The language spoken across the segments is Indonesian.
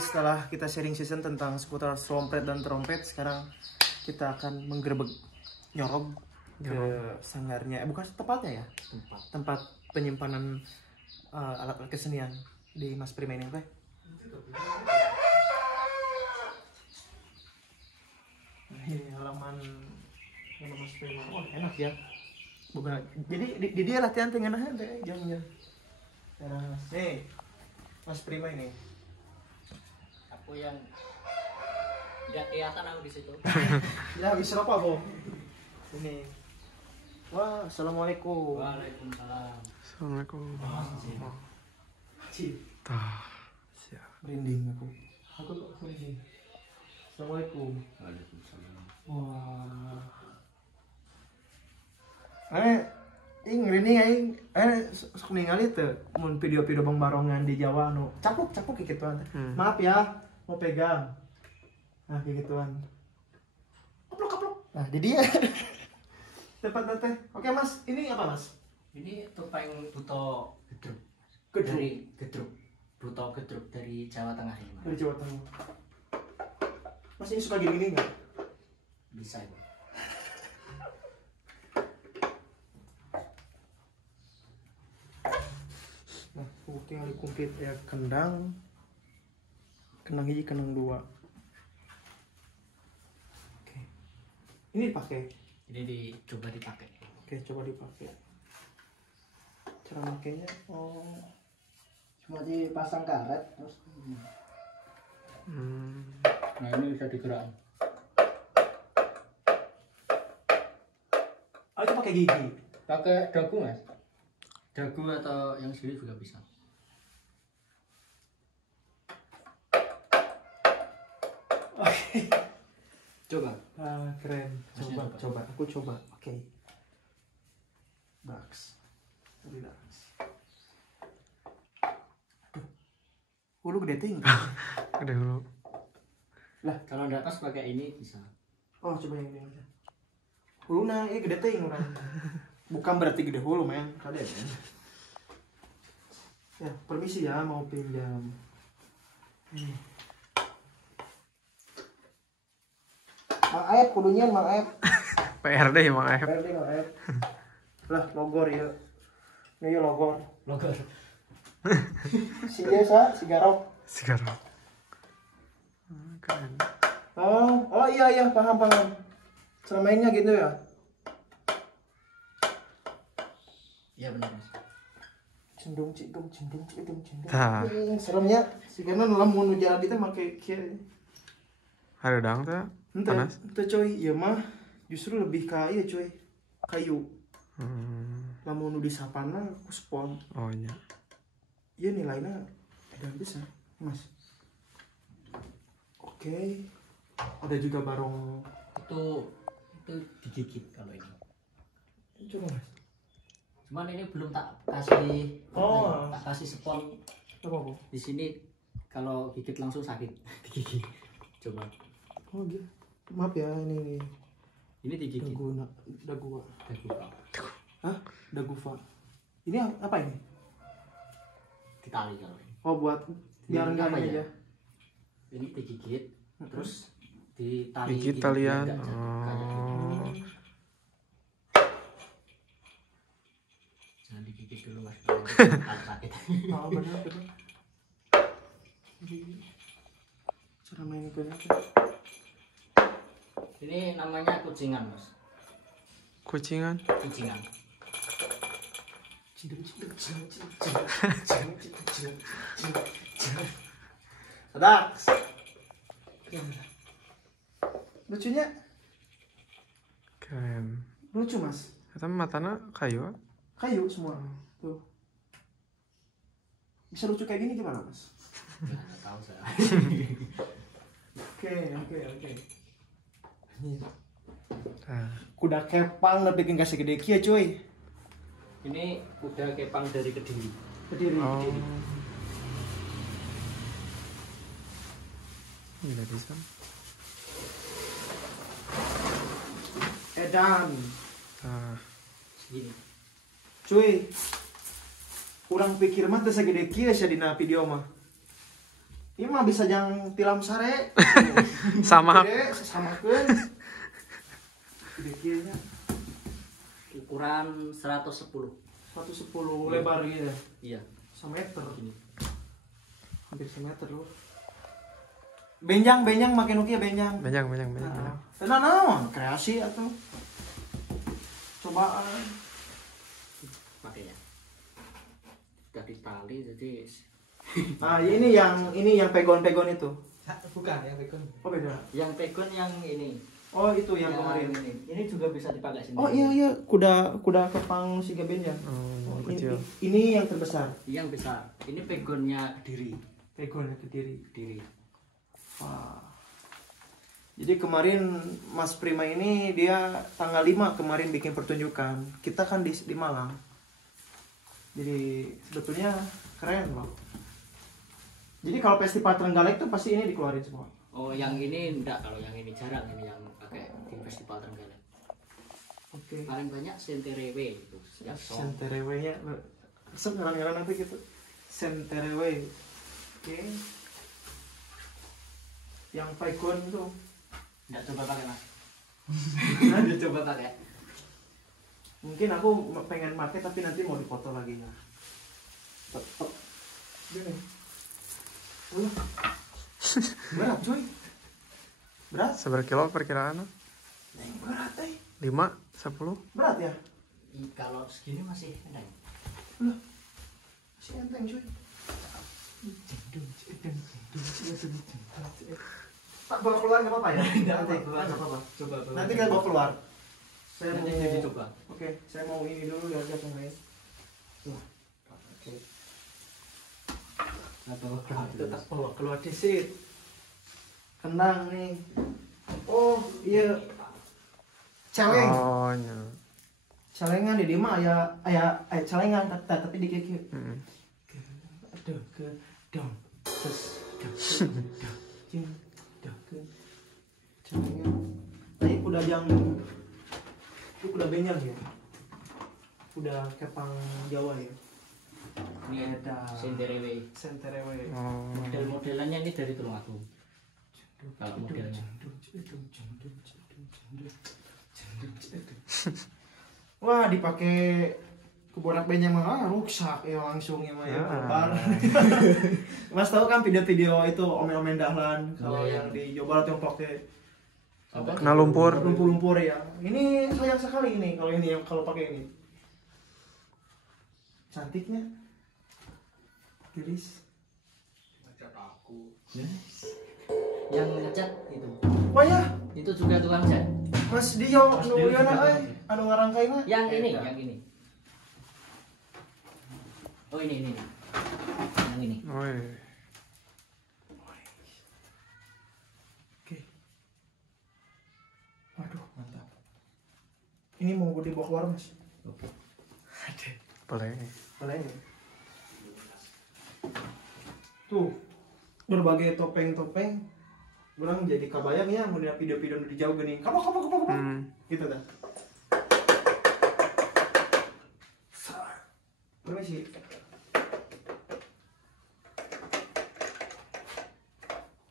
Jadi setelah kita sharing season tentang seputar slompret dan trompet, sekarang kita akan menggerebek nyorog ke sanggarnya, bukan tepatnya ya, tempat penyimpanan alat-alat kesenian di Mas Prima ini teh. Ini halaman Mas Prima. Oh enak ya. Bukan. Jadi di dia latihan tengah teh jamnya. Nah, nih Mas Prima ini. Aku yang nggak kelihatan aku di situ. Ya bisa apa Bo? Ini. Wah, assalamualaikum. Waalaikumsalam. Assalamualaikum. Tah, siap. Merinding aku. Aku kok merinding. Assalamualaikum. Waalaikumsalam. Wah. Ngerinding sok ningali teu mun video-video bang-barongan di Jawa anu capluk kayak gituan. Maaf ya, mau pegang. Nah, kayak gituan. Kaplok. Nah, di dia. Tepat teh. Oke, Mas. Ini apa, Mas? Ini topeng Buto Gedruk. Gedruk. Dari Gedruk. Buto Gedruk dari Jawa Tengah ini. Mas. Dari Jawa Tengah. Mas ini suka gini-gini enggak? Bisa itu. Nah, tinggal dikumplit ya kendang hiji, kendang dua. Oke. Ini dipakai. Ini dicoba dipakai. Oke, coba dipakai. Cara makainya, Cuma dipasang karet terus. Nah ini bisa digerakkan. Oh, itu pakai gigi. Pakai dagu mas. Dagu atau yang sini juga bisa. Oke. Coba. Keren. Masnya Coba. Aku coba. Oke. Relax. Aduh. Hulu gede ting. Gede dulu. Lah, Kalau di atas pakai ini bisa. oh coba yang ini aja. Huluna gede ting orang. Bukan berarti gede hulu, men. Kadet, men. Ya, permisi ya, mau pinjam. Mang Aep, kudunya Mang Aep. PRD Mang Aep. PRD Mang Aep. Lah, logor ya. Ini ya logor. Logor. Si Desa, si Garok. Sekarang. Keren. Oh iya, paham. Cara mainnya gitu ya. Iya benar mas. Cendung. Tah. Seremnya si karena lamun nu jalan itu make kieu. Ada dang teh. Panas. Ente coy, ya mah justru lebih ka ieu coy. Kayu. Lamun nu disapana ku spon. Oh nya. Ieu nilainya edan bisa, Mas. Oke. Ada juga barong. Itu digigit kalau ini. Coba Mas. Cuman ini belum tak kasih. Oh. Tak kasih spon. Apa? Di sini kalau gigit langsung sakit. Digigit. Coba. Oh gitu. Maaf ya ini Ini digigit. dagu. Dagu. Hah? Dagufa. Ini apa ini? Ditali kalau ini. Oh buat biar enggak apa ini ya? aja. Ini digigit. Terus ditali. Gigit gini, talian. biar nggak jatuh, kayak gitu. Jangan digigit dulu mas. Sakit. Oh benar. Cara main itu ya. Ini namanya kucingan mas. Kucingan. Kucingan. Sadak. Lucunya Keren. lucu Mas. Kata matana kayu. Kayu semua. Tuh. Bisa lucu kayak gini gimana Mas? Nggak tahu saya. Oke. Tah. Kuda kepang tapi bikin kasih gede kia cuy. Ini udah kepang dari Kediri. Berdiri. Oh. Tidak bisa. Edan. Tah. Segini. Cuy. Kurang pikir mah teh segede kieu sia dina video mah. Ini mah bisa jang tilam sare. Sama. Gede, samakeun. Gede kieu nya. Ukuran 110. 110 lebar gitu. Iya. 1 meter. Gini. Hampir 1 meter loh. Benjang make nu kieu benjang. Banyak. Tenan naon kreasi atuh. Cobaan. Pakai ya. Dari tali jadi Nah, ini yang pegon-pegon itu. Bukan yang bacon. Oh, beda. yang pegon yang ini. Oh, itu yang kemarin. Ini juga bisa dipakai sendiri. Oh, iya, kuda kepang si benjang. Oh, ini, kecil. ini yang terbesar. Yang besar. Ini pegonnya Kediri. Pegon yang Kediri. Kediri. Wah. Jadi kemarin Mas Prima ini dia tanggal 5 kemarin bikin pertunjukan. Kita kan di Malang. Jadi sebetulnya keren loh. Jadi kalau festival Trenggalek tuh pasti ini dikeluarin semua. Oh, yang ini enggak, kalau yang ini jarang ini yang pakai di festival Trenggalek. Oke. Paling banyak Senterewe itu. Yang song. Senterewe-nya ngarang-ngarang nanti gitu. Senterewe. Oke. Yang pegon itu Enggak coba pakai, Mas. Hah? Enggak coba pakai. mungkin aku pengen pakai tapi nanti mau dipoto lagi ya. Tetep. Gini. Berat cuy. Berat. Seberapa kilo perkiraan? Berat 5, 10? Berat ya? Kalau segini masih enteng. Lah. Si enteng cuy. Tak bawa keluar nggak apa-apa ya? Nanti keluar nggak apa-apa. Coba. Nanti kita bawa keluar. Saya Nanti mau dicoba. Oke, saya mau ini dulu lihat yang lain. Wah. Oke. Tetap bawa keluar disit. Kenang nih. Oh, iya. Celeng. Oh, iya. Celengan di mah aya celengan tapi di kieu. Mm. Aduh, ke dong. Terus celengan. Tadi udah yang itu udah benjang ya. Udah kepang Jawa ya. Ini Ada Senterewe. Senterewe. Oh. Model-modelannya ini dari Tulungagung. Kalau modelnya. Wah, dipakai keborak benjang mah rusak ya langsung ya mah ya lebar. Mas tahu kan video-video itu omen-omen dahlan kalau Iya, yang di Jawa Barat yang pakai Apa? Kena lumpur. lumpur-lumpur ya. Ini sayang sekali ini kalau pakai ini. Cantiknya. Tiris. Yang ngecat itu. Oh ya, Itu juga tukang cat. Mas Dio Mas anu Dio liana juga euy, anu ngarangkaina. Yang ini. Oh, ini. Yang ini. Oh, iya. Oke. Waduh, mantap. Ini mau dibawa keluar, Mas. Oke. Ada. Boleh. Boleh ya? Tuh, berbagai topeng-topeng. Orang jadi kabayang ya, mau lihat video-video di jauh gini. Kapok. Gitu dah. Permisi.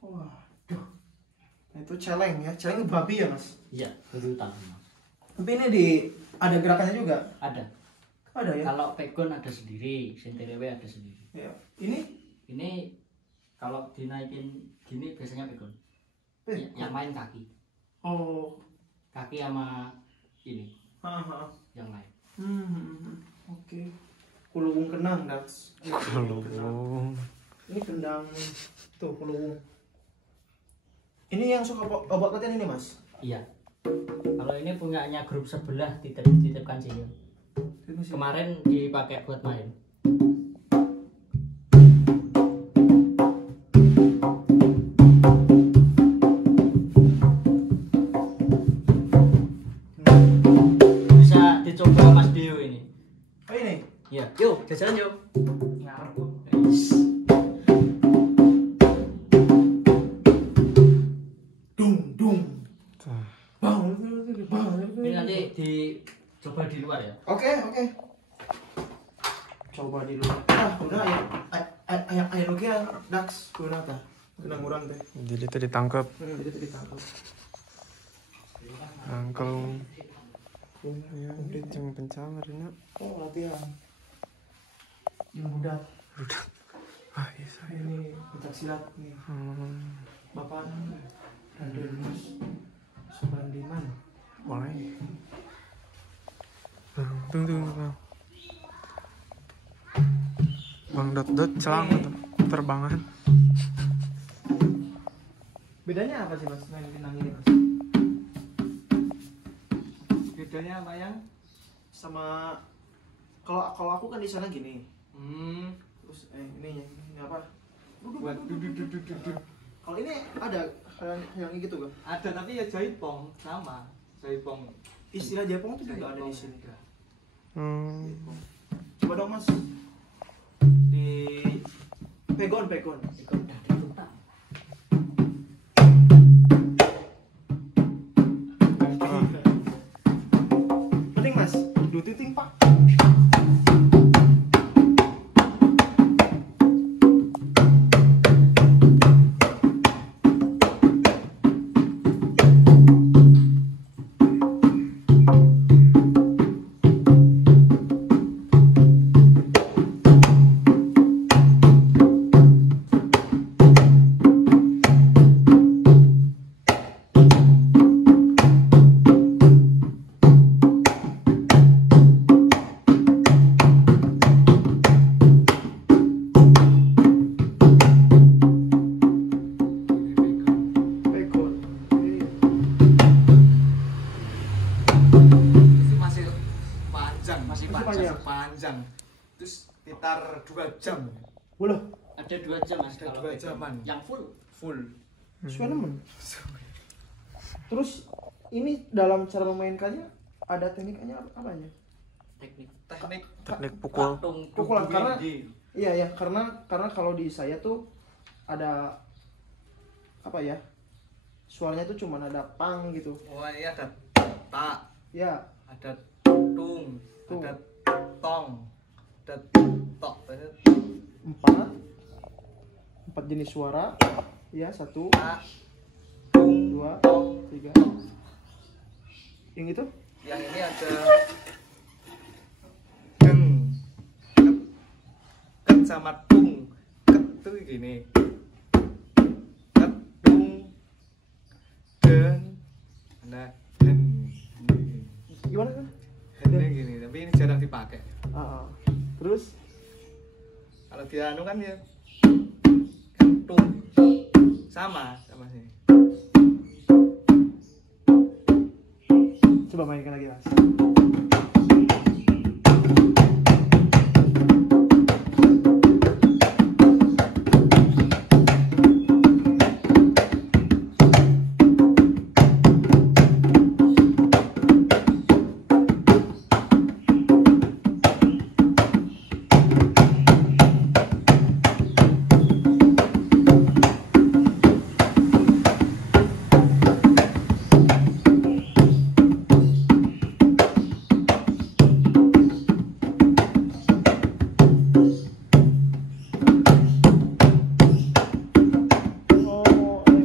Waduh. Nah, itu celeng ya. Celeng babi ya, Mas? Iya, berutan. Tapi ini ada gerakannya juga. Ada. Ada ya? Kalau pegon ada sendiri, Senterewe ada sendiri. Ya. Ini Ini kalau dinaikin gini biasanya pegon. Yang main kaki. Oh. Kaki sama ini Haha. yang lain. Oke. Kuluwung kenang, Dax. Belum. Ini kendang tuh kuluwung. Ini yang suka obat latihan ini, Mas? Iya. Kalau ini punyanya grup sebelah titipkan sini. Kemarin dipakai buat main. Bisa dicoba Mas Dio ini. Oh ini. Iya. Yuk, jalan yuk. Ngarep kok. Dung. Tuh. Bang. Ini nanti dicoba di luar ya. Oke. Coba di luar. Ah, udah ya. Ayo Dax, udah ta. Kenang urang teh. Jadi itu ditangkap. Jadi teh ditangkap. Angkel. Ya, yang pencang karena. Oh, latihan. Yang budak. Ah, iya saya. Ini pencak silat nih. Bapak Raden Mas Subandiman. Boleh. Bang. Bang dot celang terbangan. Bedanya apa sih Mas main pinang ini Mas? Bedanya apa yang sama kalau aku kan di sana gini. Terus ini apa? Duduk. Kalau ini ada yang gitu kan? Ada tapi ya jaipong sama. Jaipong. Istilah Jepang itu juga ada di sini. Coba dong Mas. Di pegon. Penting Mas, dua titik Pak. Pegon. Itu masih panjang, masih Masih panjang. Terus sekitar 2 jam. Boleh. Ada 2 jam Mas Ada kalau 2 pegang. jaman. Yang full. Sesuai nemen. Terus ini dalam cara memainkannya ada tekniknya apa aja? Teknik Pukul. Pukulan karena Widi. iya karena kalau di saya tuh ada apa ya? Suaranya tuh cuman ada pang gitu. Oh ini ada tak, Ya, ada tung, Tung. ada tong, ada tok. empat jenis suara. Ya, 1, Tak, tung, 2, tong. 3. Yang itu? Yang ini ada geng, ket sama tung. Ket tuh gini. Ket, tung, den, ada den. Gimana kan? Dennya gini, tapi ini jarang dipakai. Terus Kalau di anu kan ya tung sama sini. coba mainkan lagi Mas.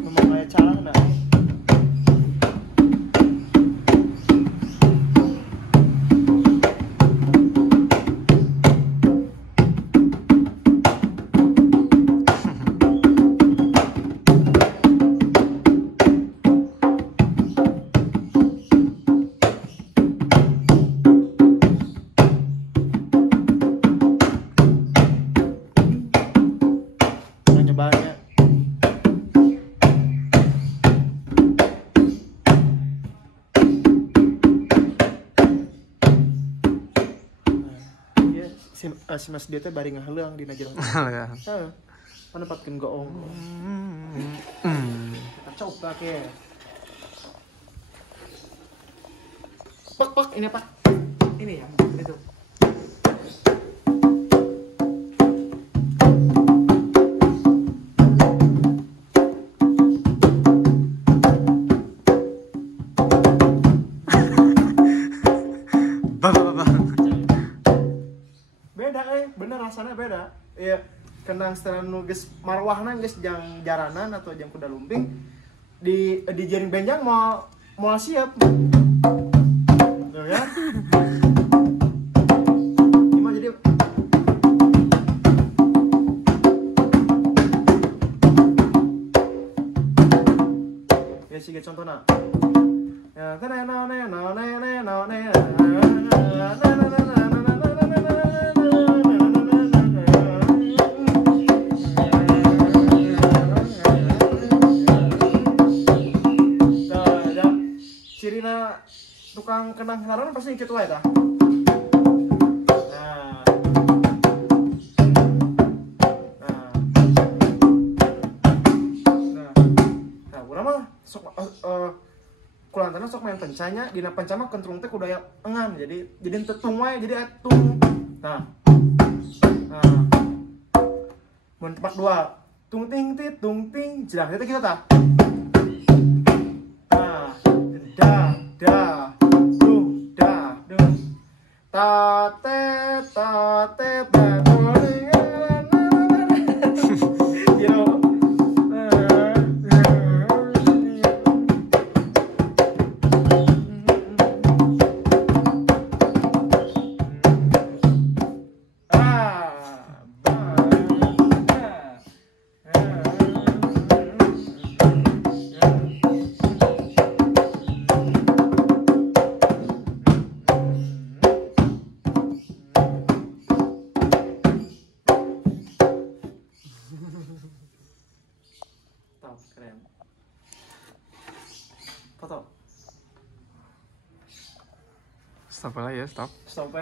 Memang kayak calang enggak? Nyobaannya si Mas dia teh bari ngaheuleung dina jero. Ya. Heeh. Panepatkeun goong. Coba ke. Pak, ini Pak. Ini ya, itu. Bang. Beda bener rasanya beda. Iya. kenang setelan nu geus marwahna geus jang jaranan atau jang kuda lumping di jaring benjang mau siap. Tuh ya. Gimana jadi ya sih contohnya. Ya, cirina tukang kenang saron pasti kitu wae tah. Nah. Nah, urang mah sok kulantana sok main pencanya dina pencama kentrung teh kudu aya engan jadi tetung wae jadi atung. Nah. Mun tempat 2 tung ting jelas eta kita tah. Tate bagolingan you know keren. Foto. Stop lah ya, stop. Stop,